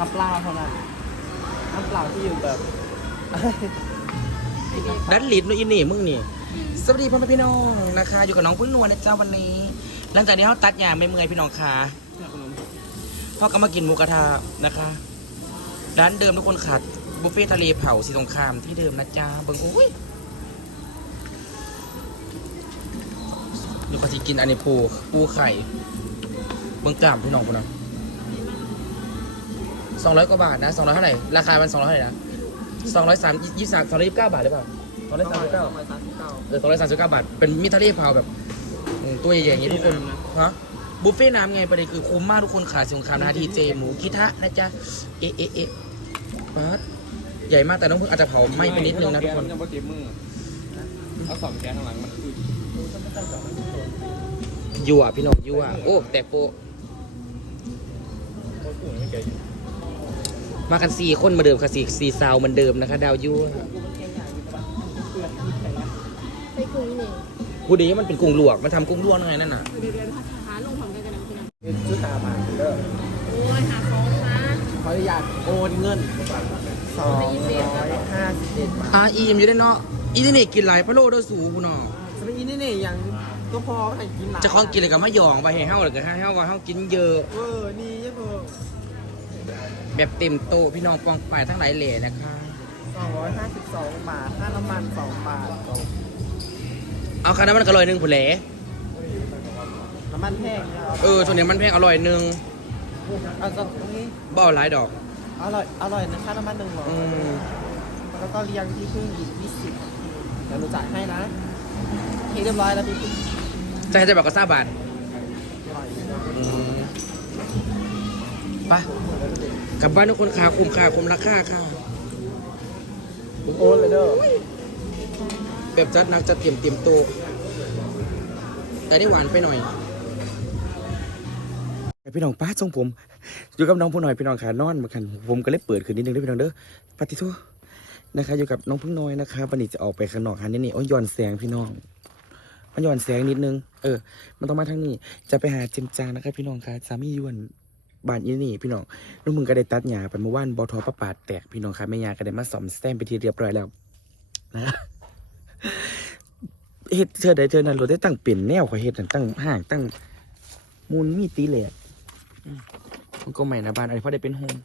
น้ำเปล่าเท่านั้นน้ำเปล่าที่อยู่แบบดันลิดนู่นอินนี่มึงนี่สวัสดีพ่อแม่พี่น้องนะคะ อยู่กับน้องพึ่งนวลนะเจ้าวันนี้ หลังจากที่เขาตัดหญ้าไม่เมื่อยพี่น้องค่ะพ่อก็มากินหมูกระทะนะคะร้านเดิมทุกคนขาดบุฟเฟ่ทะเลเผาสีสงครามที่เดิมนะจ๊ะเบิ่งโอ้ยเดี๋ยวก็จะกินอันนี้ปูปูไข่เบิ่งกล้ามพี่น้องพุ่นนะ สองร้อยกว่าบาทนะสองร้อยเท่าไหร่ราคามันสองร้อยเท่าไหร่นะสองร้อยสามยี่สิบสามสองร้อยยี่สิบเก้าบาทหรือเปล่าสองร้อยสามสิบเก้าสามสิบเก้าเออสองร้อยสามสิบเก้าบาท เป็นมิตรทะเลเผาแบบอืมตัวใหญ่ๆอย่างนี้ทุกคนฮะบุฟเฟ่ต์น้ำไงประเด็นคือคุ้มมากทุกคนขาสิงคามนะทีเจหมูคิทะนะจ๊ะเอะเอะเอะป๊าดใหญ่มากแต่น้องเพิ่งอาจจะเผาไหม้ไปนิดนึงนะทุกคน ยังไม่เก็บมือเอาสองแกนข้างหลังมันคือยั่วพี่น้องยั่วโอ้ แตกโปะตรอุ่นไม่เก๋อยู่ มากันสี่คนเหมาเดิมค่ะสี่สี่สาวเหมือนเดิมนะคะ ดาวยั่วไปกรุงหนึ่งผู้ดีมันเป็นกุ้งลวก มันทำกุ้งลวกยังไงนั่นน่ะเดี๋ยวเดี๋ยวหาลงของกันกันนะพี่น้องชุดตาบานเด้อโอ้ยหาของนะขออนุญาตโอนเงินสองร้อยห้าสิบเอ็ดบาทอ่าอีมอยู่ได้เนาะอีนี่นี่กินหลายพะโล้ด้วยสูคุณน้องสมัยนี้นี่ยังก็พอให้กินหลายจะคล้องกินอะไรกับมะหยองไปให้เฮาเลยกับให้เฮาว่าเฮากินเยอะเออนี่ยังพอ แบบเต็มโตะพี่น้องปองป่ายทั้งหลายเหล่นะคะสองร้อยห้าสิบสองบาท ค่าน้ำมันสองบาท เอาคาน้ำมันก็อร่อยหนึ่งผุแหลน้ำมันแพงนะครับเออส่วนนี้มันแพงอร่อยหนึ่งเอาตรงนี้บ่เอาหลายดอก อร่อย อร่อยนะค่าน้ำมันหนึ่งร้อยอืมแล้วก็เลี้ยงที่พึ่งอีกยี่สิบเดี๋ยวหนูจ่ายให้นะโอเคเรียบร้อยแล้วพี่พึ่งจะให้จะบอกก็ทราบบาท อร่อยอืมไป กลับบ้านทุกคนขาคุมขาคุมราคาค่ะโอนเลยเด้อแบบจัดหนักจะเตรียมเตรียมโตแต่ได้หวานไปหน่อยพี่น้องป้าทรงผม อยู่กับน้องผู้หน่อยพี่น้องขานอนเหมือนกันผมก็เลยเปิดขึ้นนิดนึงด้วยพี่น้องเด้อปฏิทษนะคะอยู่กับน้องพึ่งน้อยนะคะวันนี้จะออกไปข้างนอกฮันนี่นี่โอ้ยย้อนแสงพี่น้องมันย้อนแสงนิดนึง เออ มันต้องมาทางนี้ จะไปหาเจมจางนะครับพี่น้องค่ะสามียวน บ้านอีนี่พี่น้องลูกมึงก็ได้ตัดหญ้าไปเมื่อวานบอทอประปาดแตกพี่น้องค่ะแม่ยาก็ได้มาซ่อมแซมไปทีเรียบร้อยแล้วนะเฮ็ดเธอได้เธอนั้นรถได้ตั้งเป็นแนวขอยเฮ็ดนั่นตั้งห่างตั้งมูลมีตีแหลกมันก็ใหม่นะบ้านอันนี้พอได้เป็นโฮม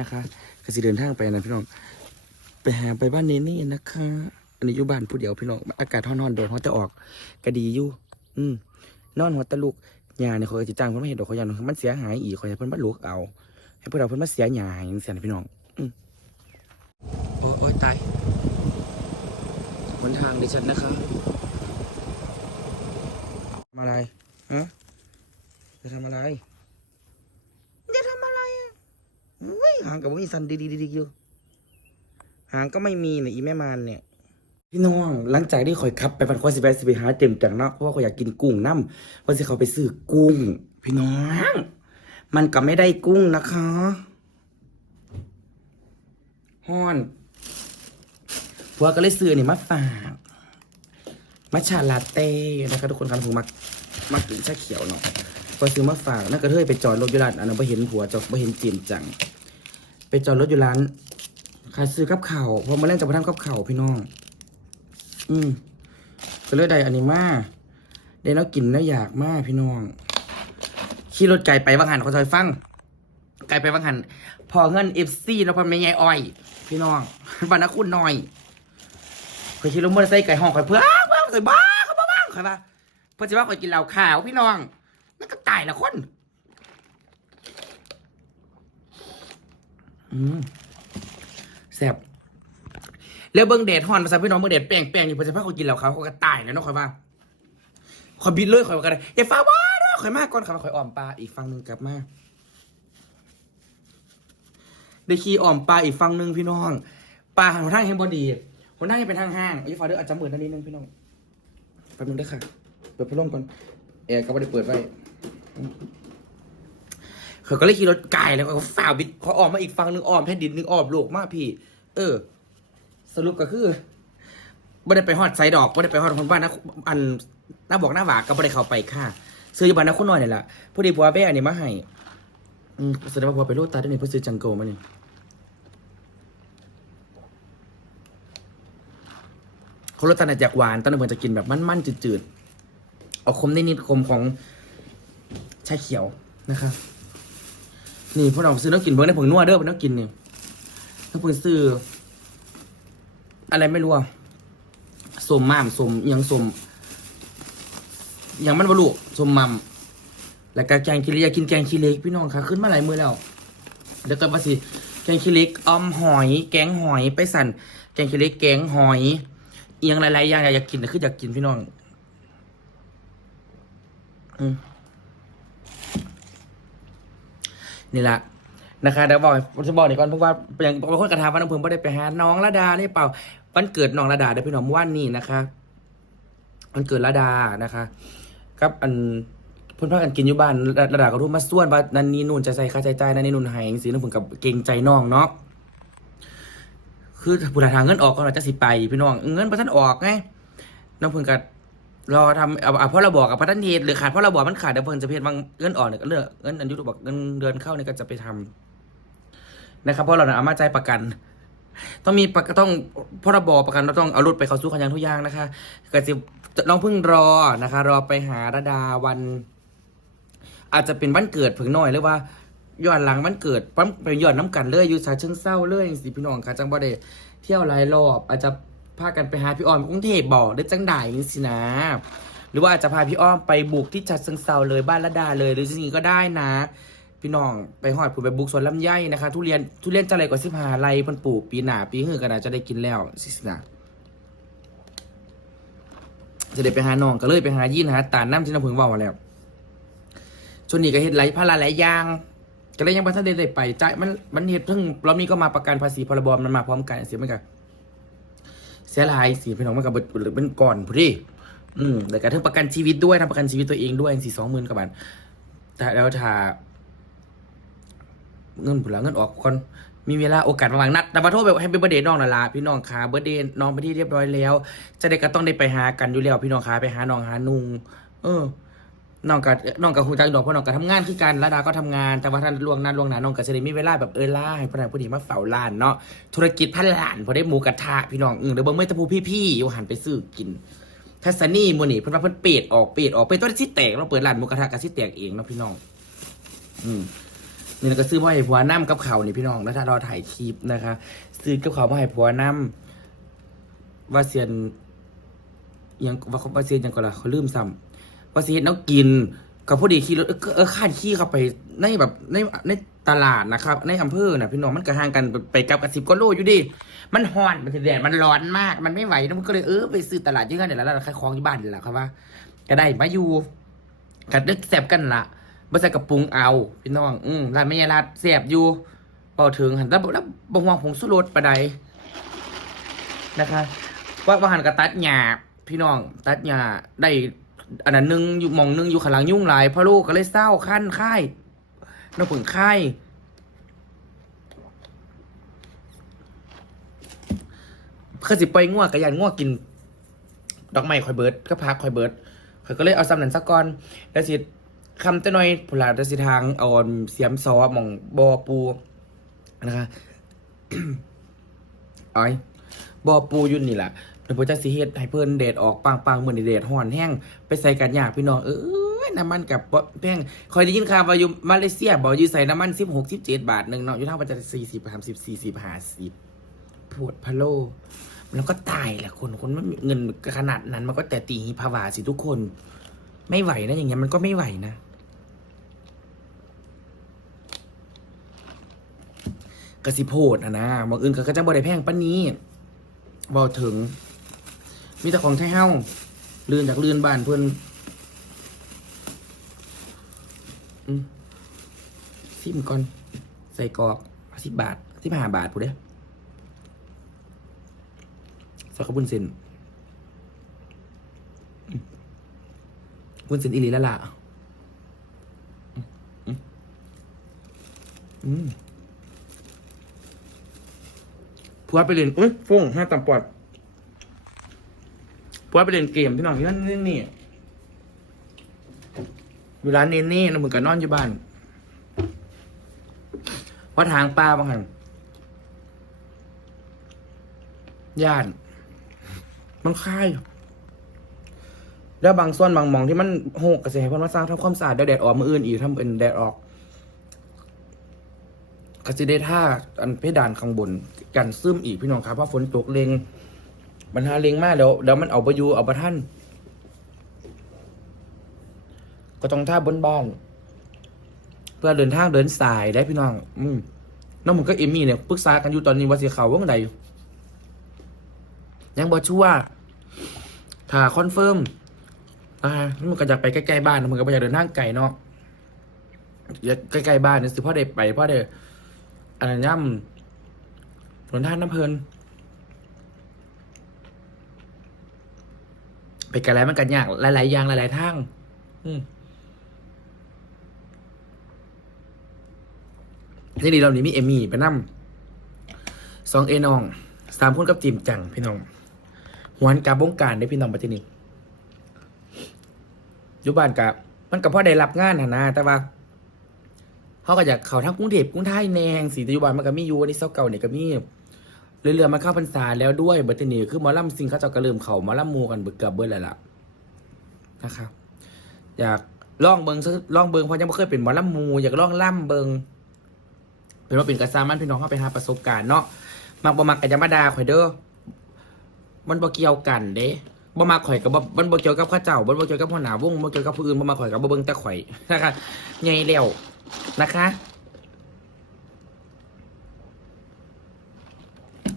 นะคะก็สิเดินทางไปนะพี่น้องไปหาไปบ้านเนนี่นะคะอันนี้อยู่บ้านผู้เดียวพี่น้องอากาศร้อนๆโดดหัวแต่ออกก็ดีอยู่อืมนอนหัวตะลุก หญ้าเนี่ยเขาก็จะจ้างเพิ่นมาเห็นดอกเขาอย่างมันเสียหายอีกเขาจะเพิ่นมาลุกเอา ให้พวกเราเพิ่นมาเสียหญ้าอย่างเสียนะพี่น้องอืมโอ้ยโอ้ยตายหนทางดิฉันนะคะทำอะไรฮะจะทำอะไรจะทำอะไรอะอุ้ยหางกับวิ่งสันดีๆๆๆอยู่หางก็ไม่มีเนี่ยอีแม่มานเนี่ย พี่น้องหลังจากที่ข่อยขับไปพันควายสิบแปดสิบหาเต็มจังเนาะเพราะว่าข่อยอยากกินกุ้งน้ำว่าสิเขาไปซื้อกุ้ง พี่น้อง มันก็ไม่ได้กุ้งนะคะฮ้อนผัวก็เลยซื้อนี่มาฝากมัชชาลาเต้นะครับทุกคนครับผมมักมักกินชาเขียวเนาะพอซื้อมาฝากนั่นก็เทยไปจอดรถอยู่ร้านอันนั้นไปเห็นผัวจอดไปเห็นจีมจัง ไปจอดรถอยู่ร้านขายซื้อกับข่าวพอมาเล่นกับพระท่านกับข่าวพี่น้อง อืมก็เลยได้อันนี้มาได้แล้วกินแล้วอยากมากพี่น้องขี่รถไก่ไปวังหันขอซอยฟัง ไก่ไปวังหัน พอเงินเอฟซีแล้วพอไม่ไงอ้อย พี่น้องบรรณคุณหน่อยเคยขี่รถมอเตอร์ไซค์ไก่ห้องคอยเพื่อเพื่อใส่บ้าเขาบ้าบ้างค่ะปะเพื่อจะว่าคอยกินเหล้าขาวพี่น้องนั่นก็ตายละคน อืมแซ่บ แล้วเบิ้งเดดฮอนภาษาพี่น้องเบิ้งเดดแป้งแป้งอยู่ภาษาพาเขากินแล้วเขาเขาก็ตายแล้วเนาะคอยว่าคอยบิดเลยคอยว่ากันเลยอย่าฟ้าว่าเนาะคอยมากก่อนครับคอยอ่อมปลาอีกฝั่งหนึ่งกลับมาได้ขี่อ่อมปลาอีกฝั่งหนึ่งพี่น้องปลาหันทางแห่งบอดีหัวหน้าให้เป็นทางห้างอายุฟ้าเด้ออาจจะเหมือนนั่นนิดนึงพี่น้องแป๊บนึงเด้อค่ะ เปิดพัดลมก่อนแอร์ก็ไม่ได้เปิดไว้เขาก็เลยขี่รถไกลแล้วก็ฝ่าบิดเขาออกมาอีกฝั่งหนึ่งอ้อมแผ่นดินหนึ่งอ้อมโลกมากพี่ เออ สรุปก็คือไม่ได้ไปฮอดไซดอกไม่ได้ไปฮอดคนบ้านนะอันหน้าบอกหน้าหวาก็ไม่ได้เข้าไปค่ะซื้ออยู่บ้านนะคุณน้อยนี่แหละพอดีผัวแม่นนี้มาให้อืมแสดงว่าพอไปโลดตาด้เนี่เพื่อซื้อจังโกมานี่เขาลดตาเนี่ยจากหวานตอนนั้นผมจะกินแบบมันๆจืดๆเอาคมนิดๆคมของชาเขียวนะครับนี่พวกเราซื้อน้ำกินเบิ้งได้ผงนัวเด้อเป็นน้ำกินนี่ถ้าเพิ่งซื้อ อะไรไม่รู้อะสมม่ามสมยังสมยังมันบรุสมมัมแล้วก็แกงขี้เล็กอยากกินแกงขี้เล็กพี่น้องค่ะขึ้นมาหลายมือแล้วเดี๋ยวก็มาสิแกงขี้เล็กออมหอย แกงหอยไปสั่นแกงขี้เล็กแกงหอยเอียงหลายๆอย่างอยากกินแต่คืออยากกินพี่น้องอนี่แหละนะคะเดี๋ยวบอกจะบอกนี่ก่อนเพราะว่าอย่างบางคนกระทำวันน้ำพึ่งไม่ได้ไปหาน้องระดาได้เปล่า วันเกิดน้องระดาได้พี่น้องเมื่อว่านนี่นะคะวันเกิดระดานะคะกับอันเพื่อนพากันกินอยู่บ้านระระดาก็รู้มาส่วนว่านันนี่นู่นจะใส่ค่าใช้จ่ายนันนี่นู่นหายสิน้ำพึ่งกับเกรงใจน้องเนาะคือผู้ทางเงินออกก็เราจะสิไปพี่น้องเงินประทันออกไงน้องพึ่งกับรอทำเอาเพราะเราบอกกับพัฒนเทศหรือขาดเพราะเราบอกมันขาดเดี๋ยวเพิ่นจะเพจบางเงินออกเนี่ยก็เลือกเงินอันยุบอกเงินเดือนเข้าเนี่ยก็จะไปทำนะครับเพราะเราเนี่ยเอามาใจประกัน ต้องมีประต้องพรบประกันเราต้องเอารถไปเขาสู้ขันยังทุกอย่างนะคะก็จะน้องเพิ่งรอนะคะ รอไปหาระดาวัน อาจจะเป็นวันเกิดเพิ่งน้อยหรือว่าย้อนหลังวันเกิดปั๊มไปย้อนน้ำกันเลยอยู่ชาเชิงเศร้าเลยสิพี่น้องค่ะจังบ่ได้เที่ยวหลายรอบ อาจจะพากันไปหาพี่อ้อมกรุงเทพบอกได้จังไดจังสินะหรือว่าอาจจะพาพี่อ้อมไปบุกที่จัดเชิงเซาเลยบ้านละดาเลยหรือจริงๆก็ได้นะ พี่น้องไปหอดผุนไปบุกสวนลำไยนะคะ ทุเรียนทุเรียนจะอะไรกว่าสิบหาไรพันปลูกปีหนาปีหื้อกันนะจะได้กินแล้วสิสนะจะได้ไปหาน้องก็เลยไปหายินหาตาน้ำที่น้ำผึ้งว่ามาแล้วช่วงนี้ก็เฮ็ดไหลพาราหลายอย่าง ก็เลยยังไม่ทันได้ได้ไปจ่ายมันมันเฮ็ดเพิ่งรอบนี้ก็มาประกันภาษีพรบมันมาพร้อมกันเสียเหมือนกันเสียหลายสิพี่น้องมันกับเป็นก่อนพอดีอืมแต่การทั้งประกันชีวิตด้วยทำประกันชีวิตตัวเองด้วยสี่สองหมื่นกว่าบาทแต่แล้วถ้า เงินผุนละเงินออกคนมีเวลาโอกาสประมาณนัดแต่มาโทษแบบให้เป็นเบอร์เดย์น้องน่ะละพี่น้องขาเบอร์เดย์น้องไปที่เรียบร้อยแล้ว จะได้ก็ต้องได้ไปหากันอยู่แล้วพี่น้องขาไปหาน้องหานุงเออน้องกับน้องกับครูจังดอกเพราะน้องกับทำงานคือกันระดาก็ทำงาน แต่ว่าท่านล่วงหนั้นล่วงหนาน้องก็จะได้มีเวลาแบบเออล่าให้พนักผู้ดีมาเฝ้าร้านเนาะธุรกิจพันล้านพอได้หมูกระทะพี่น้องอือเดี๋ยวเบิ่งเมื่อตะพูพี่ๆอยู่หันไปซื้อกินทัศนีโมนี่เพิ่นว่าเพิ่นเปิดออกเปิดออกเป็นต้นที่แตกเราเปิดร้านหมูกระทะกับที่แตกเองเนาะพี่น้อง อืม นี่เราก็ซื้อมาให้ผัวน้ำกับเขานี่พี่น้องแล้วถ้าเราถ่ายคลิปนะคะ ซื้อกับเขาวมาให้ผัวน้ำว่าเซียนยังว่าเขาว่าเซียนยังก็ละเขาลืมซ้ำว่าเซียนเอากินกับพอดีขี่รถเออเออข้านขี่เข้าไปในแบบในในตลาดนะครับ ในอำเภอน่ะพี่น้องมันก็ห่างกันไปกับกระสิบกิโลอยู่ดิมันฮ้อนมันแดดมันร้อนมาก มันไม่ไหวนะมันก็เลยเออไปซื้อตลาดเยอะเดี๋ยวแล้วขายของที่บ้านเดี๋ยวละครับว่า ก็ได้มาอยู่กัดเด็กแสบกันละ บ่ใส่กระปรุงเอาพี่น้อง อืมร้านแม่ยายรัดแสบอยู่เป่าถึงหันแล้วแล้วบ่วงผงสุรสปะใดนะคะ ว่าว่าหันกระตัดหญ้าพี่น้อง ตัดหญ้าได้อันนั้นหนึงอยู่มองหนึงอยู่ข้างหลังยุ่งหลายพ่อลูกก็เลยเศร้าขั้นค่ายน้ำผึ้งค่ายคือสิไปง่วงกระยันง่วงกิน ดอกไม้คอยเบิร์ดก็พักคอยเบิร์ดเข่อยก็เลยเอาซ้ำนันสักก่อนแล้วสิ คำจะหน่อยผลาจะสิทางเอาเสียมซอมองบอปูนะคะเอ้ยบอปูยุ่นนี่แหละเดี๋ยวผมจะสิเฮ็ดให้เพิ่นเดดออกปังปังๆเหมือนเดดห่อนแห้งไปใส่กันยากพี่น้องเออน้ำมันกับบ่แพงคอยได้ยินข่าวว่าอยู่มาเลเซียบอกอยู่ใส่น้ำมันสิบหกสิบเจ็ดบาทหนึ่งเนาะอยู่เท่ามันจะสี่สิบสามสิบสี่สิบห้าสิบปวดพะโลแล้วก็ตายแหละคนคนไม่มีเงินขนาดนั้นมันก็แต่ตีภาวาสิทุกคน ไม่ไหวนะอย่างเงี้ยมันก็ไม่ไหวนะ กระสิโพดอะนะบางอื่นก็จะบ่ได้แพงปานนี้บอถึง มีแต่ของไทยเฮ้าลื่นจากลื่นบ้านเพื่อนอซิมก่อน ใส่กรอกสิบบาทสิบห้าบาทผู้เด้ใส่ข้าวบุญเส้นบุญเส้นอีหลีแล้วล่ะอืมอืมอืม ผัวไปเรียนอุ้ยฟุ้งห้าตำปอดผัวไปเรียนเกมพี่น้องที่นั่นนี่นี่อยู่ร้านเนเน่นะเหมือนกับนอนอยู่บ้านว่าทางปลาบางหันย่าน มันค่ายแล้วบางส่วนบางมองที่มันโหกกระแสเพิ่นมาสร้างทำความสะอาดแดดออกมืออื่นอีกทำเป็นแดดออก ก็จะได้ท่าอันเพดานข้างบนกันซึมอีกพี่น้องครับเพราะฝนตกเลงมันหาเลงมากเดี๋ยวเดี๋ยวมันเอาไปอยู่เอาไปท่าน ก็ต้องท่าบนบ้าน เพื่อเดินทางเดินสายได้พี่น้อง อืมน้องผมก็เอมี่เนี่ยปรึกษากันอยู่ตอนนี้ว่าสิเขาว่าไงยังบอชัวถ้าคอนเฟิร์มอ่ามันก็อยากไปใกล้ๆบ้านมันก็ไม่อยากเดินทางไกลเนาะอยากใกล้ๆบ้านเนี่ยสิพ่อได้ไปพ่อได้ อันนั้นย่ำหนทางน้ำเพลินไปกันแล้วมันกันยากหลาย ๆ อย่างหลาย ๆ ทาง อืมที่นี่เรานี่มีเอมี่ไปนั่มสองเอนองสามคนกับจิมจังพี่น้องหวนกับบงการได้พี่น้องปฏินี้อยู่บ้านกับมันกับพ่อได้รับงานหนนะแต่ว่า เขาก็อยากเขาทั้งกรุงเทพกรุงไทยแนงสีตยู่บ้านมันก็มีอยู่อันนี้เศร้าเก่าเนี่ยก็มีเรื่อยๆมันเข้าพรรษาแล้วด้วยบัตนี้คือหมอลำซิงเขาเจะกระลืมเขาหมอลำมูกันเบิกเกือบเบิดเลยล่ะนะครับอยากลองเบิงซะลองเบิงเพราะยังไม่เคยเป็นหมอลำมู อยากลองล่ำเบิงเป็นว่าเป็นกระซามันพี่น้องเข้าไปหาประสบการณ์เนาะมักบ่มักกับยามาดาข่อยเด้อมันบ่เกี่ยวกันเด้บ่มักข่อยกับบ่มันบ่เกี่ยวกับข้าเจ้าบ่บ่เกี่ยวกับหัวหน้าวงบ่เกี่ยวกับผู้อื่นบ่มักข่อยกับบ่เบิ่งแต่ข่อยนะคะใหญ่แล้ว นะคะ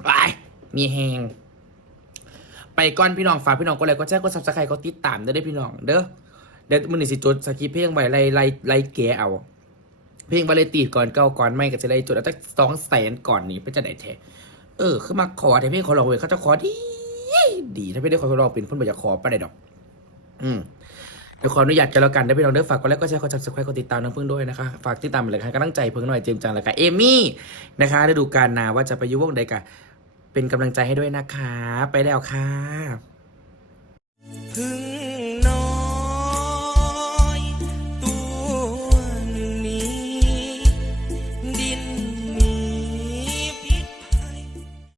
ไปมีแฮงไปก่อนพี่น้องฝากพี่น้องกดไลค์กดแชร์กด Subscribe กดติดตามเด้อเด้พี่น้องเด้อเดี๋ยวมื้อนี้สิจดสคริปเพลงไว้ไล่ไล่ไล่แกะเอา เพลงบาเลตีก่อนเก่าก่อนไม่ก็จะได้จุดแล้วจะสองแสนก่อนนี้เป็นจะได้แท้เออคือมาขอแต่เพลงขาลองเว้ยเขาจะขอดีดีถ้าไม่ได้ขอลองเป็นคนบอกอยากขอไปได้ดอก อืม เดี๋ยวขออนุญาตกันแล้วกันได้พี่น้องเด้อฝากกดไลค์กดแชร์กดซับสไครต์กดติดตามน้องพึ่งด้วยนะคะ ฝากติดตามเลยค่ะกำลังใจเพิ่งหน่อยเจมจังแล้วก็เอมี่นะคะได้ดูการนาว่าจะไปยุวงใดกันเป็นกำลังใจให้ด้วยนะคะ ไปแล้วค่ะพึ่ง